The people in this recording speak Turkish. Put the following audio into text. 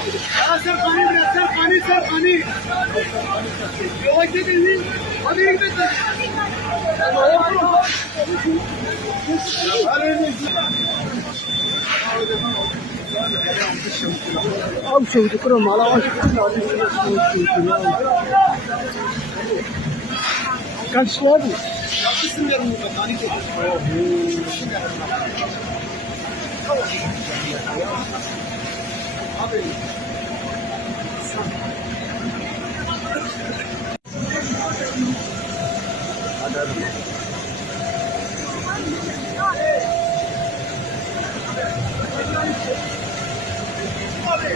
सर पानी सर पानी सर पानी वैसे नहीं अभी अब शेवटी करो मला Kaçlar mı? Yapıştırıyorum burada. Panik Abi. Hadi.